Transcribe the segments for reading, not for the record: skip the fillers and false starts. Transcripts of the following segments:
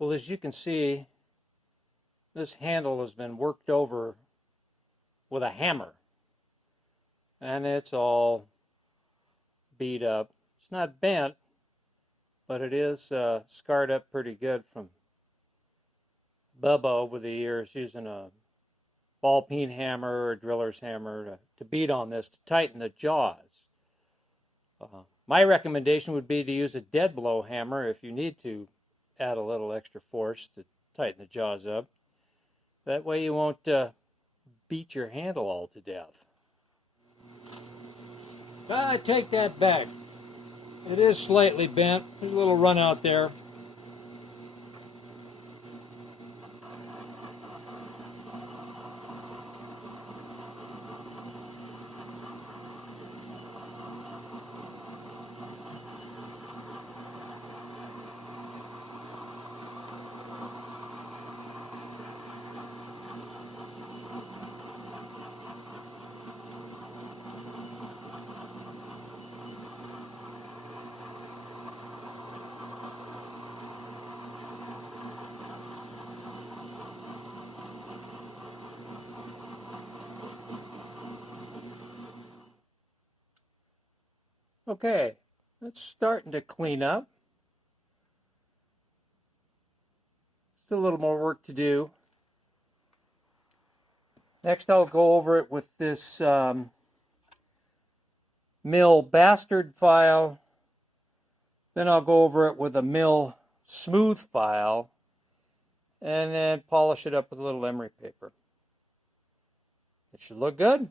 Well, as you can see, this handle has been worked over with a hammer, and it's all beat up. It's not bent, but it is scarred up pretty good from Bubba over the years using a ball peen hammer or a driller's hammer to beat on this to tighten the jaws. My recommendation would be to use a dead blow hammer if you need to add a little extra force to tighten the jaws up. That way you won't beat your handle all to death. I take that back. It is slightly bent. There's a little run out there. Okay, that's starting to clean up. Still a little more work to do. Next, I'll go over it with this mill bastard file. Then I'll go over it with a mill smooth file, and then polish it up with a little emery paper. It should look good.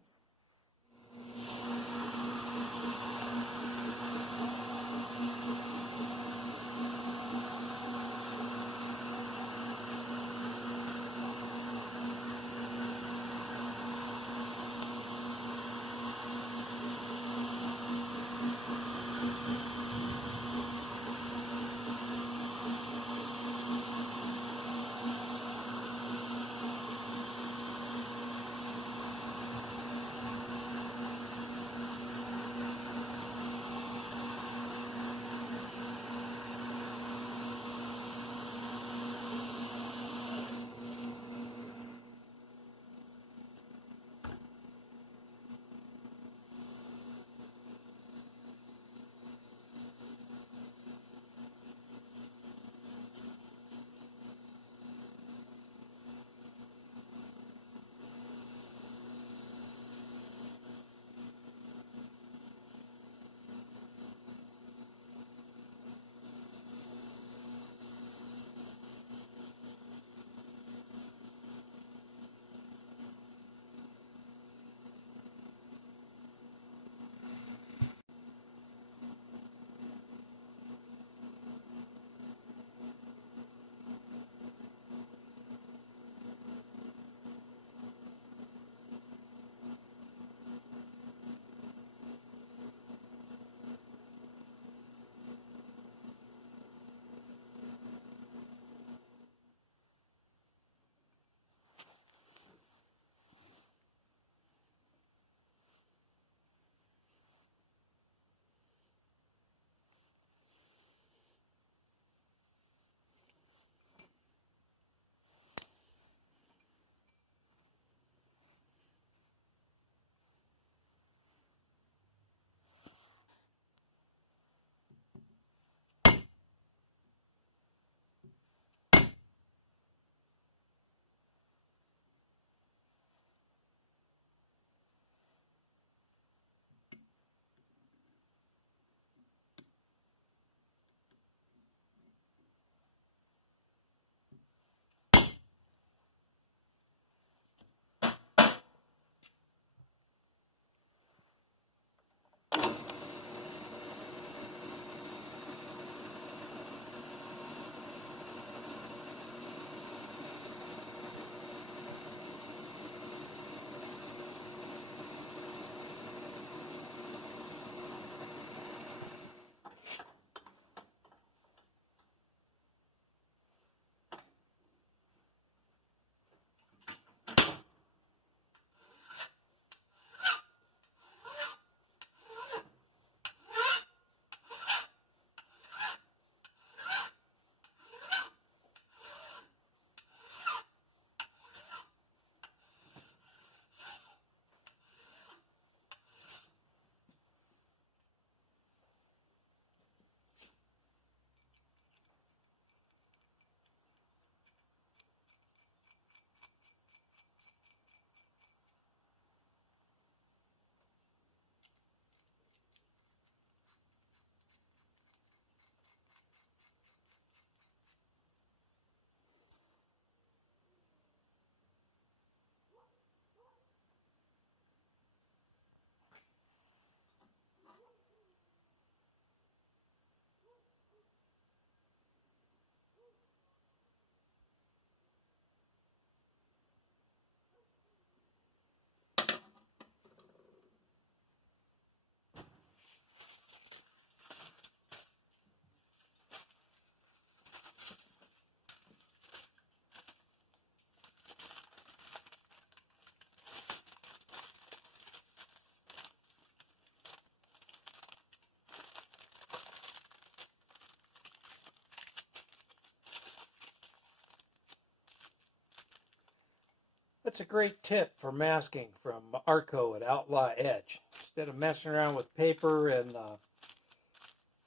That's a great tip for masking from Arco at Outlaw Edge. Instead of messing around with paper and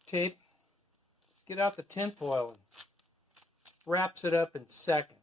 tape, get out the tinfoil and wraps it up in seconds.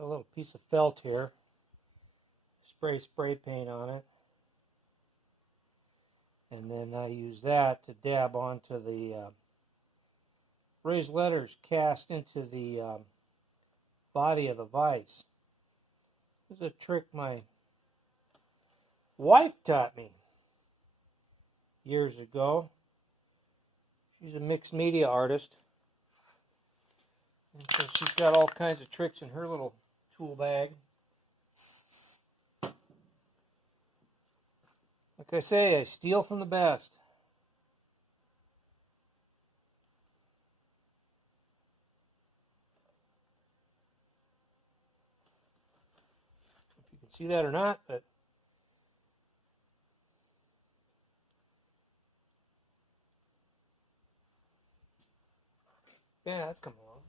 A little piece of felt here. Spray paint on it. And then I use that to dab onto the raised letters cast into the body of the vise. This is a trick my wife taught me years ago. She's a mixed media artist. And so she's got all kinds of tricks in her little tool bag. Like I say, I steal from the best. If you can see that or not, but yeah, that's coming along.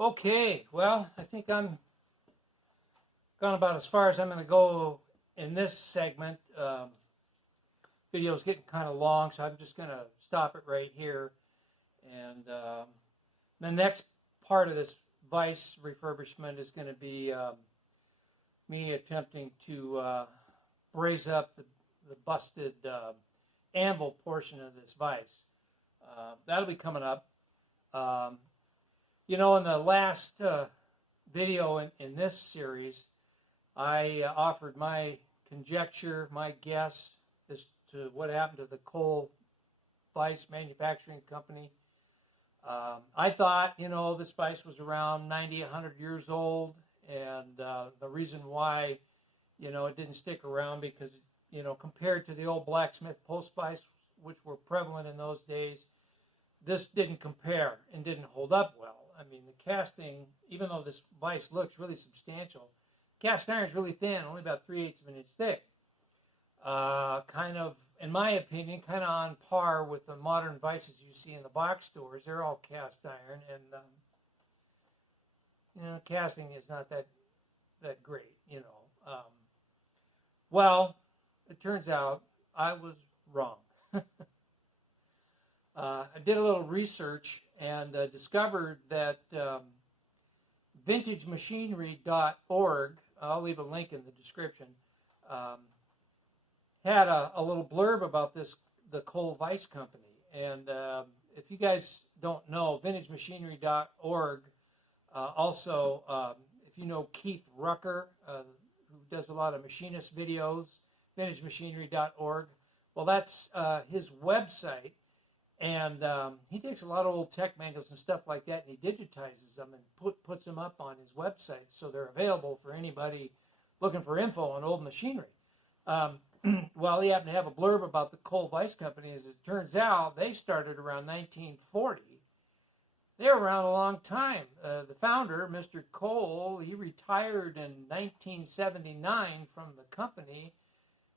Okay, well, I think I'm gone about as far as I'm going to go in this segment. Video's getting kind of long, so I'm just going to stop it right here. And the next part of this vise refurbishment is going to be me attempting to braze up the busted anvil portion of this vise. That'll be coming up. You know, in the last video in this series, I offered my conjecture, my guess as to what happened to the coal Vise manufacturing company. I thought, you know, this Vise was around 90, 100 years old, and the reason why, you know, it didn't stick around because, you know, compared to the old blacksmith post Vise, which were prevalent in those days, this didn't compare and didn't hold up well. I mean, the casting, even though this Vise looks really substantial, cast iron is really thin, only about 3/8 of an inch thick. Kind of, in my opinion, kind of on par with the modern Vices you see in the box stores. They're all cast iron, and you know, casting is not that great, you know. Well, it turns out I was wrong. I did a little research and discovered that vintagemachinery.org, I'll leave a link in the description, had a little blurb about the coal Vise company. And if you guys don't know, vintagemachinery.org, also, if you know Keith Rucker, who does a lot of machinist videos, vintagemachinery.org, well, that's his website. And he takes a lot of old tech manuals and stuff like that, and he digitizes them and puts them up on his website, so they're available for anybody looking for info on old machinery. Well, he happened to have a blurb about the coal Vise company. As it turns out, they started around 1940. They were around a long time. The founder, Mr. Cole, he retired in 1979 from the company,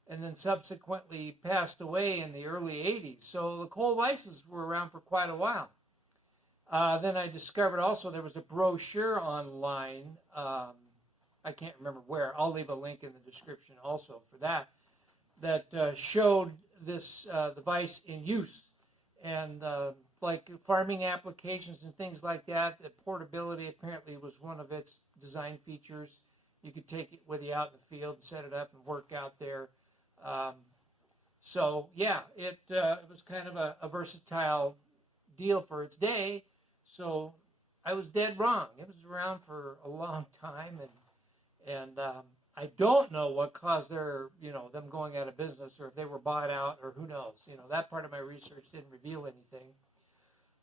and then subsequently passed away in the early 80s. So the coal Vices were around for quite a while. Then I discovered also there was a brochure online. I can't remember where. I'll leave a link in the description also for that. That showed this the Vise in use, and like farming applications and things like that. The portability apparently was one of its design features. You could take it with you out in the field, set it up, and work out there. So yeah, it was kind of a versatile deal for its day. So I was dead wrong. It was around for a long time, and I don't know what caused them going out of business, or if they were bought out, or who knows. You know, that part of my research didn't reveal anything.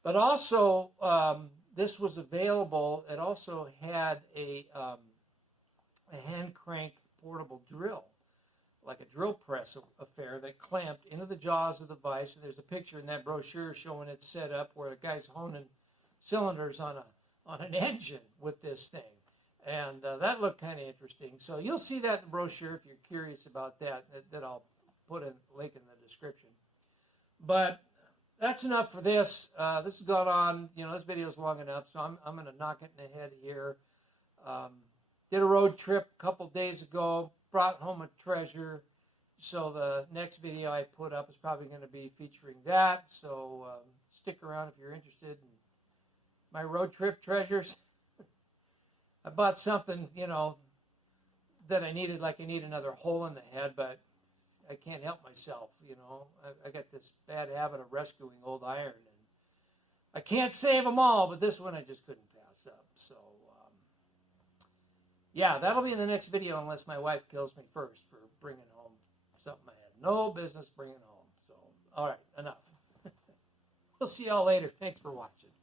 But also, this was available. It also had a hand crank portable drill, like a drill press affair that clamped into the jaws of the Vise. And there's a picture in that brochure showing it set up where the guy's honing cylinders on an engine with this thing. And that looked kind of interesting. So you'll see that in the brochure if you're curious about that I'll put a link in the description. But that's enough for this. This has gone on, this video is long enough, so I'm going to knock it in the head here. Did a road trip a couple days ago, brought home a treasure. So the next video I put up is probably going to be featuring that. So stick around if you're interested in my road trip treasures. I bought something, that I needed, like I need another hole in the head, but I can't help myself, I got this bad habit of rescuing old iron, and I can't save them all, but this one I just couldn't pass up. So, yeah, that'll be in the next video unless my wife kills me first for bringing home something I had no business bringing home. So, all right, enough. We'll see y'all later. Thanks for watching.